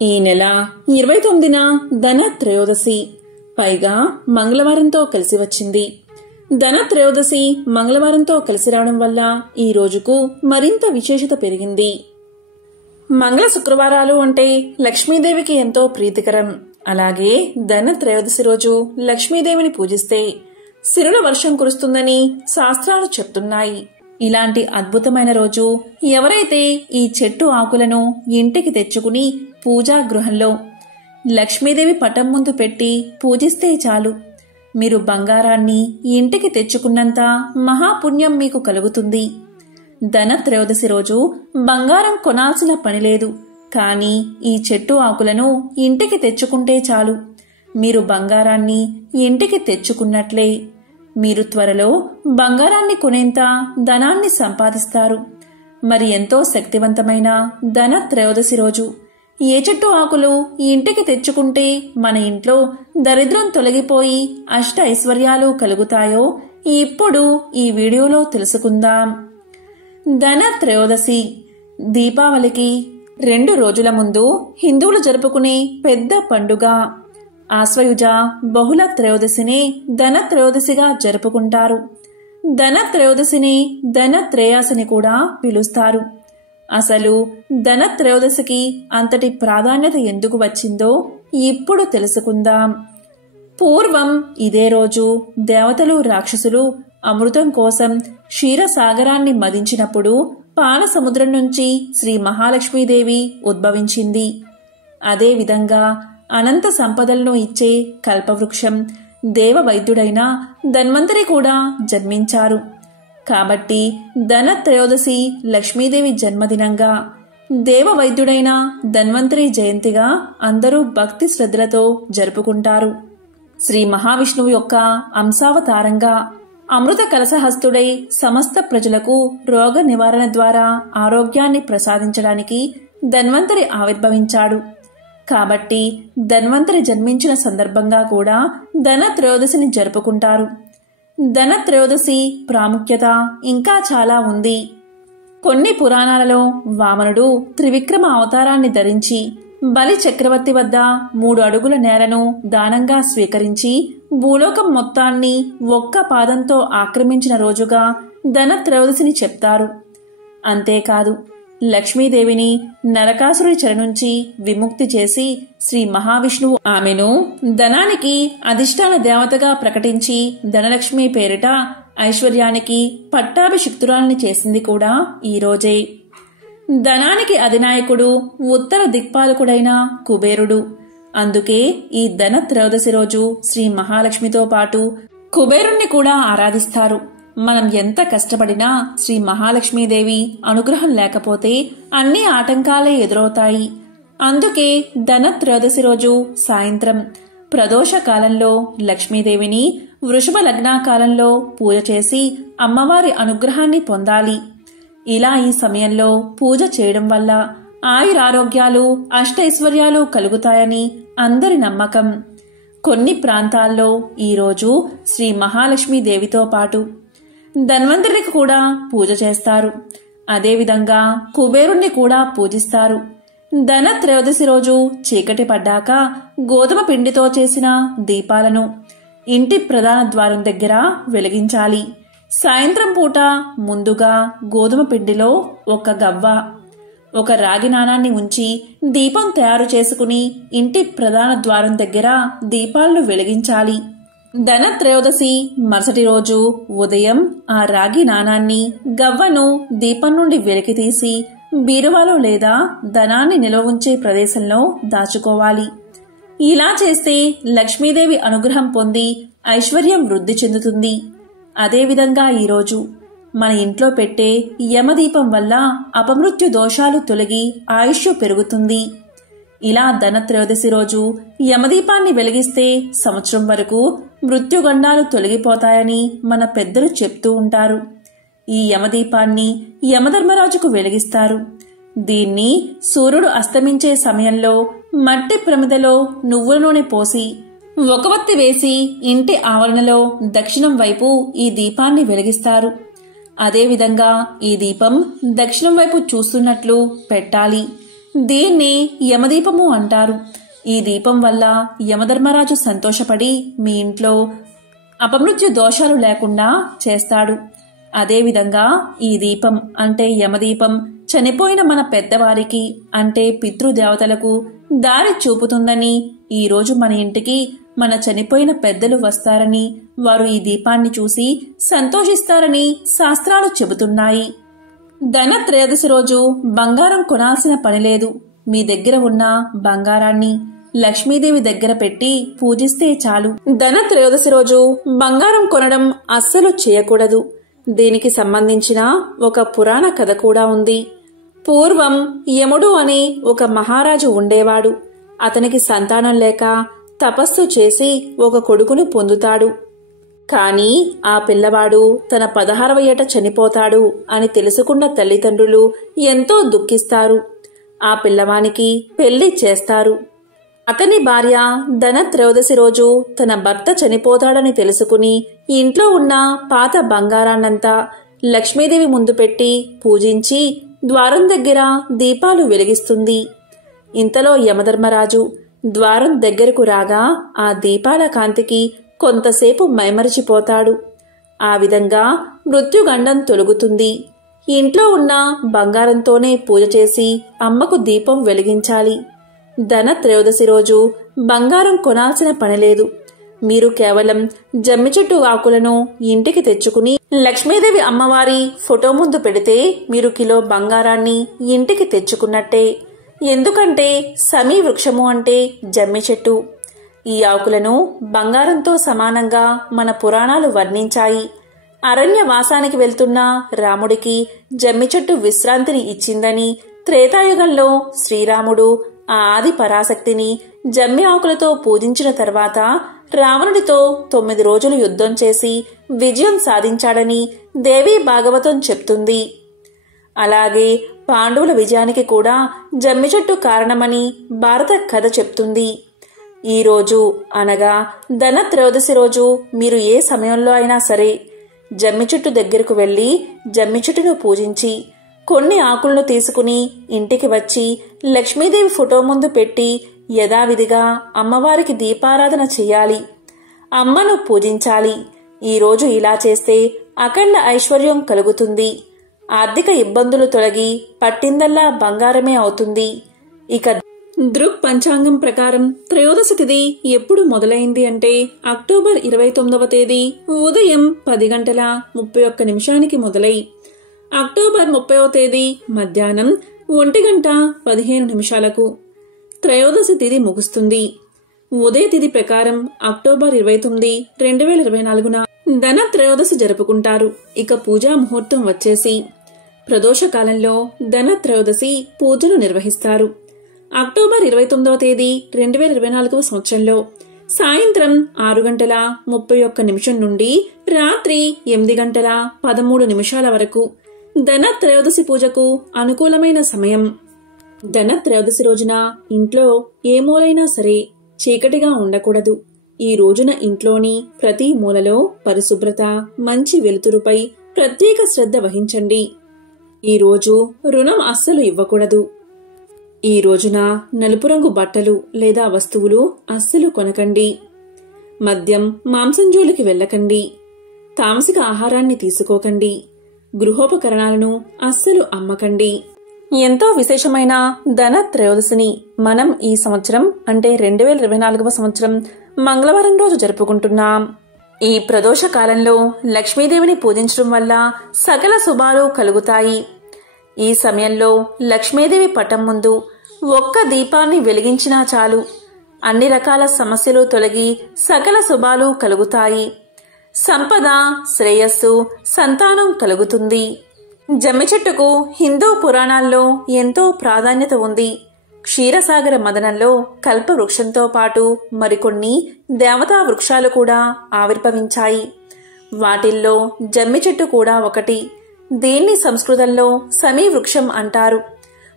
ఈ నెల 29న ధన త్రయోదశి, పైగా మంగళవారంతో కలిసి వచ్చింది. ధన త్రయోదశి మంగళవారంతో కలిసి రావడం వల్ల ఈ రోజుకు మరింత విశేషత పెరిగింది. మంగళ శుక్రవారాలు అంటే లక్ష్మీదేవికి ఎంతో ప్రీతికరం. అలాగే ధన త్రయోదశి రోజు లక్ష్మీదేవిని పూజిస్తే సిరుల వర్షం కురుస్తుందని శాస్త్రాలు చెప్తున్నాయి. ఇలాంటి అద్భుతమైన రోజు ఎవరైతే ఈ చెట్టు ఆకులను ఇంటికి తెచ్చుకుని పూజా గృహంలో లక్ష్మీదేవి పటం ముందు పెట్టి పూజిస్తే చాలు, మీరు బంగారాన్ని ఇంటికి తెచ్చుకున్నంత మహాపుణ్యం మీకు కలుగుతుంది. ధన త్రయోదశి రోజు బంగారం కొనాల్సిన పని లేదు, కానీ ఈ చెట్టు ఆకులను ఇంటికి తెచ్చుకుంటే చాలు, మీరు బంగారాన్ని ఇంటికి తెచ్చుకున్నట్లే. మీరు త్వరలో బంగారాన్ని కొనేంత ధనాన్ని సంపాదిస్తారు. మరి ఎంతో శక్తివంతమైన ధన త్రయోదశి రోజు ఏ చెట్టు ఆకులు ఇంటికి తెచ్చుకుంటే మన ఇంట్లో దరిద్రం తొలగిపోయి అష్ట ఐశ్వర్యాలు కలుగుతాయో ఇప్పుడు ఈ వీడియోలో తెలుసుకుందాం. ధన త్రయోదశి దీపావళికి 2 రోజుల ముందు హిందువులు జరుపుకునే పెద్ద పండుగ. ఆశ్వయుజ బహుళ త్రయోదశిని ధన త్రయోదశిగా జరుపుకుంటారు. ధన త్రయోదశిని ధన త్రేయాసని కూడా పిలుస్తారు. అసలు ధన త్రయోదశికి అంతటి ప్రాధాన్యత ఎందుకు వచ్చిందో ఇప్పుడు తెలుసుకుందాం. పూర్వం ఇదే రోజు దేవతలు రాక్షసులు అమృతం కోసం క్షీరసాగరాన్ని మదించినప్పుడు పాల సముద్రం నుంచి శ్రీ మహాలక్ష్మీదేవి ఉద్భవించింది. అదేవిధంగా అనంత సంపదలను ఇచ్చే కల్పవృక్షం దేవవైద్యుడైన ధన్వంతరి కూడా జన్మించారు. కాబట్టి ధన త్రయోదశి లక్ష్మీదేవి జన్మదినంగా, దేవవైద్యుడైన ధన్వంతరి జయంతిగా అందరూ భక్తి శ్రద్ధలతో జరుపుకుంటారు. శ్రీ మహావిష్ణువు యొక్క అంశావతారంగా అమృత కలశహస్తుడై సమస్త ప్రజలకు రోగ నివారణ ద్వారా ఆరోగ్యాన్ని ప్రసాదించడానికి ధన్వంతరి ఆవిర్భవించాడు. కాబట్టి ధన్వంతరి జన్మించిన సందర్భంగా కూడా ధన త్రయోదశిని జరుపుకుంటారు. ధన త్రయోదశి ప్రాముఖ్యత ఇంకా చాలా ఉంది. కొన్ని పురాణాలలో వామనుడు త్రివిక్రమ అవతారాన్ని ధరించి బలి చక్రవర్తి వద్ద 3 అడుగుల నేలను దానంగా స్వీకరించి భూలోకం మొత్తాన్ని ఒక్క పాదంతో ఆక్రమించిన రోజుగా ధన త్రయోదశిని చెప్తారు. అంతేకాదు, లక్ష్మీదేవిని నరకాసురుడి చెర నుంచి విముక్తి చేసి శ్రీ మహావిష్ణువు ఆమెను ధనానికి అధిష్టాన దేవతగా ప్రకటించి ధనలక్ష్మి పేరిట ఐశ్వర్యానికి పట్టాభిషిక్తురాల్ని చేసింది కూడా ఈ రోజే. ధనానికి అధినాయకుడు ఉత్తర దిక్పాలకుడైన కుబేరుడు. అందుకే ఈ ధన త్రయోదశి రోజు శ్రీ మహాలక్ష్మితో పాటు కుబేరుణ్ణి కూడా ఆరాధిస్తారు. మనం ఎంత కష్టపడినా శ్రీ మహాలక్ష్మీదేవి అనుగ్రహం లేకపోతే అన్ని ఆటంకాలే ఎదురవుతాయి. అందుకే ధన త్రయోదశి రోజు సాయంత్రం ప్రదోష కాలంలో లక్ష్మీదేవిని వృషభ లగ్నాకాలంలో పూజ చేసి అమ్మవారి అనుగ్రహాన్ని పొందాలి. ఇలా ఈ సమయంలో పూజ చేయడం వల్ల ఆయురారోగ్యాలు అష్టైశ్వర్యాలు కలుగుతాయని అందరి నమ్మకం. కొన్ని ప్రాంతాల్లో ఈరోజు శ్రీ మహాలక్ష్మీదేవితో పాటు ధన్వంతరికి కూడా పూజ చేస్తారు. అదేవిధంగా కుబేరుణ్ణి కూడా పూజిస్తారు. ధన త్రయోదశి రోజు చీకటి పడ్డాక గోధుమ పిండితో చేసిన దీపాలను ఇంటి ప్రధాన ద్వారం దగ్గర వెలిగించాలి. సాయంత్రం పూట ముందుగా గోధుమ పిండిలో ఒక గవ్వ, ఒక రాగి నాణాన్ని ఉంచి దీపం తయారు చేసుకుని ఇంటి ప్రధాన ద్వారం దగ్గర దీపాలను వెలిగించాలి. ధన త్రయోదశి మరుసటి రోజు ఉదయం ఆ రాగి నాణాన్ని గవ్వను దీపం నుండి వెలికితీసి బీరువాలో లేదా ధనాన్ని నిల్వ ఉంచే ప్రదేశంలో దాచుకోవాలి. ఇలా చేస్తే లక్ష్మీదేవి అనుగ్రహం పొంది ఐశ్వర్యం వృద్ధి చెందుతుంది. అదేవిధంగా ఈరోజు మన ఇంట్లో పెట్టే యమదీపం వల్ల అపమృత్యు దోషాలు తొలగి ఆయుష్యు పెరుగుతుంది. ఇలా ధన త్రయోదశి రోజు యమదీపాన్ని వెలిగిస్తే సంవత్సరం వరకు మృత్యుగండాలు తొలగిపోతాయని మన పెద్దలు చెప్తూ ఉంటారు. ఈ యమదీపాన్ని యమధర్మరాజుకు వెలిగిస్తారు. దీన్ని సూర్యుడు అస్తమించే సమయంలో మట్టి ప్రమిదలో నువ్వుల నూనె పోసి ఒక వత్తి వేసి ఇంటి ఆవరణలో దక్షిణం వైపు ఈ దీపాన్ని వెలిగిస్తారు. అదేవిధంగా ఈ దీపం దక్షిణం వైపు చూస్తున్నట్లు పెట్టాలి. దీన్ని యమదీపము అంటారు. ఈ దీపం వల్ల యమధర్మరాజు సంతోషపడి మీ ఇంట్లో అపమృత్యు దోషాలు లేకుండా చేస్తాడు. అదేవిధంగా ఈ దీపం అంటే యమదీపం చనిపోయిన మన పెద్దవారికి అంటే పితృదేవతలకు దారి చూపుతుందని, ఈరోజు మన ఇంటికి మన చనిపోయిన పెద్దలు వస్తారని, వారు ఈ దీపాన్ని చూసి సంతోషిస్తారని శాస్త్రాలు చెబుతున్నాయి. ధనత్రయోదశి రోజు బంగారం కొనాల్సిన పనిలేదు. మీ దగ్గర ఉన్న బంగారాన్ని లక్ష్మీదేవి దగ్గర పెట్టి పూజిస్తే చాలు. ధనత్రయోదశి రోజు బంగారం కొనడం అస్సలు చేయకూడదు. దీనికి సంబంధించిన ఒక పురాణ కథ కూడా ఉంది. పూర్వం యముడు అనే ఒక మహారాజు ఉండేవాడు. అతనికి సంతానం లేక తపస్సు చేసి ఒక కొడుకును పొందుతాడు. కాని ఆ పిల్లవాడు తన 16వ ఏట చనిపోతాడు అని తెలుసుకున్న తల్లిదండ్రులు ఎంతో దుఃఖిస్తారు. ఆ పిల్లవానికి పెళ్లి చేస్తారు. అతని భార్య ధనత్రయోదశి రోజు తన భర్త చనిపోతాడని తెలుసుకుని ఇంట్లో ఉన్న పాత బంగారాన్నంతా లక్ష్మీదేవి ముందు పెట్టి పూజించి ద్వారం దగ్గర దీపాలు వెలిగిస్తుంది. ఇంతలో యమధర్మరాజు ద్వారం దగ్గరకు రాగా ఆ దీపాల కాంతికి కొంతసేపు మైమరిచిపోతాడు. ఆ విధంగా మృత్యుగండం తొలగుతుంది. ఇంట్లో ఉన్న బంగారంతోనే పూజ చేసి అమ్మకు దీపం వెలిగించాలి. ధనత్రయోదశి రోజు బంగారం కొనాల్సిన పనిలేదు. మీరు కేవలం జమ్మి చెట్టు ఆకులను ఇంటికి తెచ్చుకుని లక్ష్మీదేవి అమ్మవారి ఫోటో ముందు పెడితే మీరు కిలో బంగారాన్ని ఇంటికి తెచ్చుకున్నట్టే. ఎందుకంటే సమీ వృక్షము అంటే జమ్మి చెట్టు. ఈ ఆకులను బంగారంతో సమానంగా మన పురాణాలు వర్ణించాయి. అరణ్యవాసానికి వెళ్తున్న రాముడికి జమ్మి చెట్టు విశ్రాంతిని ఇచ్చిందని, త్రేతాయుగంలో శ్రీరాముడు ఆ ఆది పరాశక్తిని జమ్మి ఆకులతో పూజించిన తర్వాత రావణుడితో 9 రోజులు యుద్ధం చేసి విజయం సాధించాడని దేవీ భాగవతం చెప్తుంది. అలాగే పాండవుల విజయానికి కూడా జమ్మి చెట్టు కారణమని భారత కథ చెప్తుంది. ఈ రోజు అనగా ధనత్రయోదశి రోజు మీరు ఏ సమయంలో అయినా సరే జమ్మి చెట్టు దగ్గరకు వెళ్లి జమ్మి చెట్టును పూజించి కొన్ని ఆకులను తీసుకుని ఇంటికి వచ్చి లక్ష్మీదేవి ఫోటో ముందు పెట్టి యథావిధిగా అమ్మవారికి దీపారాధన చెయ్యాలి. అమ్మను పూజించాలి. ఈరోజు ఇలా చేస్తే అఖండ ఐశ్వర్యం కలుగుతుంది. ఆర్థిక ఇబ్బందులు తొలగి పట్టిందల్లా బంగారమే అవుతుంది. ఇక దృక్ పంచాంగం ప్రకారం త్రయోదశి తిథి ఎప్పుడు మొదలైంది అంటే అక్టోబర్ 29వ తేదీ ఉదయం 10:31 మొదలై అక్టోబర్ 30వ తేదీ మధ్యాహ్నం 1:15 త్రయోదశి తిథి ముగుస్తుంది. ఉదయ తిథి ప్రకారం అక్టోబర్ 29, 2024న ధనత్రయోదశి జరుపుకుంటారు. ఇక పూజా ముహూర్తం వచ్చేసి ప్రదోషకాలంలో ధనత్రయోదశి పూజలు నిర్వహిస్తారు. అక్టోబర్ 29వ తేదీ 2024వ సంవత్సరంలో సాయంత్రం 6:31 నుండి రాత్రి 8:13 వరకు ధనత్రయోదశి పూజకు అనుకూలమైన సమయం. ధనత్రయోదశి రోజున ఇంట్లో ఏ మూలైనా సరే చీకటిగా ఉండకూడదు. ఈ రోజున ఇంట్లోని ప్రతి మూలలో పరిశుభ్రత, మంచి వెలుతురుపై ప్రత్యేక శ్రద్ధ వహించండి. ఈ రోజు రుణం అస్సలు ఇవ్వకూడదు. ఈ రోజున నలుపు రంగు బట్టలు లేదా వస్తువులు అస్సలు కొనకండి. మద్యం, మాంసం జోలికి వెళ్ళకండి. తామసిక ఆహారాన్ని తీసుకోకండి. గృహోపకరణాలను అస్సలు అమ్మకండి. ఎంతో విశేషమైన ధనత్రయోదశిని మనం ఈ సంవత్సరం అంటే 2024వ సంవత్సరం మంగళవారం రోజు జరుపుకుంటున్నాం. ఈ ప్రదోష కాలంలో లక్ష్మీదేవిని పూజించడం వల్ల సకల శుభాలు కలుగుతాయి. ఈ సమయంలో లక్ష్మీదేవి పటం ముందు ఒక్క దీపాన్ని వెలిగించినా చాలు, అన్ని రకాల సమస్యలు తొలగి సకల శుభాలు కలుగుతాయి. సంపద, శ్రేయస్సు, సంతానం కలుగుతుంది. జమ్మి చెట్టుకు హిందూ పురాణాల్లో ఎంతో ప్రాధాన్యత ఉంది. క్షీరసాగర మదనంలో కల్ప వృక్షంతో పాటు మరికొన్ని దేవతా వృక్షాలు కూడా ఆవిర్భవించాయి. వాటిల్లో జమ్మి చెట్టు కూడా ఒకటి. దీన్ని సంస్కృతంలో సమీ వృక్షం అంటారు.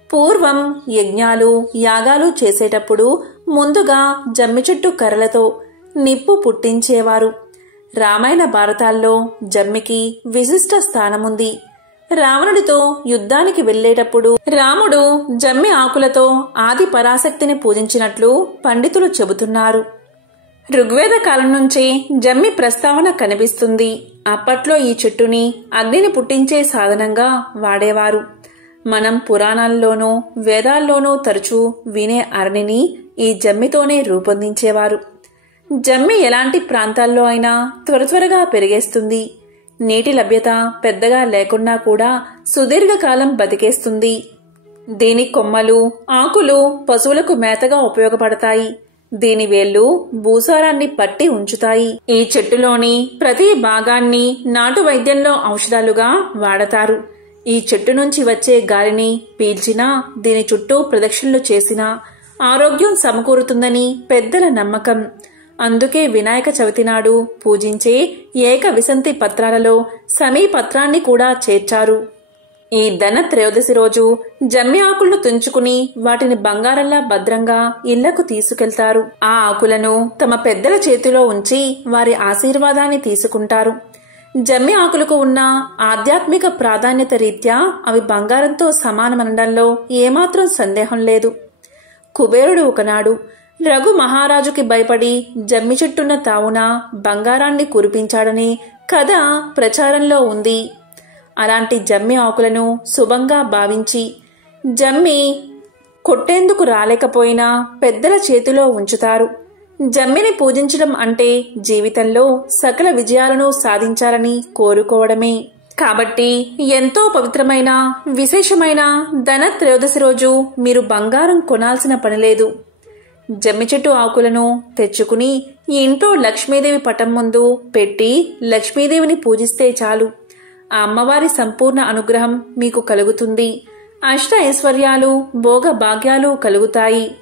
పూర్వం యజ్ఞాలు, యాగాలు చేసేటప్పుడు ముందుగా జమ్మి చెట్టు కర్రలతో నిప్పు పుట్టించేవారు. రామాయణ భారతాల్లో జమ్మికి విశిష్ట స్థానముంది. రావణుడితో యుద్ధానికి వెళ్లేటప్పుడు రాముడు జమ్మి ఆకులతో ఆది పరాశక్తిని పూజించినట్లు పండితులు చెబుతున్నారు. ఋగ్వేద కాలం నుంచి జమ్మి ప్రస్తావన కనిపిస్తుంది. అప్పట్లో ఈ చెట్టుని అగ్నిని పుట్టించే సాధనంగా వాడేవారు. మనం పురాణాల్లోనూ వేదాల్లోనూ తరచూ వినే అరణిని ఈ జమ్మితోనే రూపొందించేవారు. జమ్మి ఎలాంటి ప్రాంతాల్లో అయినా త్వరగా పెరిగేస్తుంది. నీటి లభ్యత పెద్దగా లేకున్నా కూడా సుదీర్ఘకాలం బతికేస్తుంది. దీని కొమ్మలు, ఆకులు పశువులకు మేతగా ఉపయోగపడతాయి. దీని వేళ్లు భూసారాన్ని పట్టి ఉంచుతాయి. ఈ చెట్టులోని ప్రతి భాగాన్ని నాటు వైద్యంలో ఔషధాలుగా వాడతారు. ఈ చెట్టు నుంచి వచ్చే గాలిని పీల్చినా, దీని చుట్టూ ప్రదక్షిణలు చేసినా ఆరోగ్యం సమకూరుతుందని పెద్దల నమ్మకం. అందుకే వినాయక చవితి నాడు పూజించే ఏక విసంతి పత్రాలలో సమీ పత్రాన్ని కూడా చేర్చారు. ఈ ధన త్రయోదశి రోజు జమ్మి ఆకులను తుంచుకుని వాటిని బంగారంలా భద్రంగా ఇళ్లకు తీసుకెళ్తారు. ఆ ఆకులను తమ పెద్దల చేతిలో ఉంచి వారి ఆశీర్వాదాన్ని తీసుకుంటారు. జమ్మి ఆకులకు ఉన్న ఆధ్యాత్మిక ప్రాధాన్యత రీత్యా అవి బంగారంతో సమానమనడంలో ఏమాత్రం సందేహం లేదు. కుబేరుడు ఒకనాడు రఘు మహారాజుకి భయపడి జమ్మి చెట్టున్న తావున బంగారాన్ని కురిపించాడని కథ ప్రచారంలో ఉంది. అలాంటి జమ్మి ఆకులను శుభంగా భావించి జమ్మి కొట్టేందుకు రాలేకపోయినా పెద్దల చేతిలో ఉంచుతారు. జమ్మిని పూజించడం అంటే జీవితంలో సకల విజయాలను సాధించాలని కోరుకోవడమే. కాబట్టి ఎంతో పవిత్రమైన విశేషమైన ధన త్రయోదశి రోజు మీరు బంగారం కొనాల్సిన పనిలేదు. జమ్మి చెట్టు ఆకులను తెచ్చుకుని ఇంట్లో లక్ష్మీదేవి పటం ముందు పెట్టి లక్ష్మీదేవిని పూజిస్తే చాలు. ఆ అమ్మవారి సంపూర్ణ అనుగ్రహం మీకు కలుగుతుంది. అష్ట ఐశ్వర్యాలు, భోగ భాగ్యాలు కలుగుతాయి.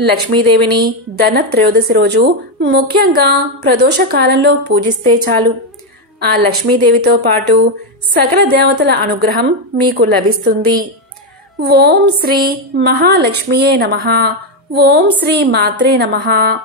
లక్ష్మీదేవిని ధన త్రయోదశి రోజు ముఖ్యంగా ప్రదోష కాలంలో పూజిస్తే చాలు. ఆ లక్ష్మీదేవితో పాటు సకల దేవతల అనుగ్రహం మీకు లభిస్తుంది. ఓం శ్రీ మహాలక్ష్మియే నమః. ఓం శ్రీ మాత్రే నమః.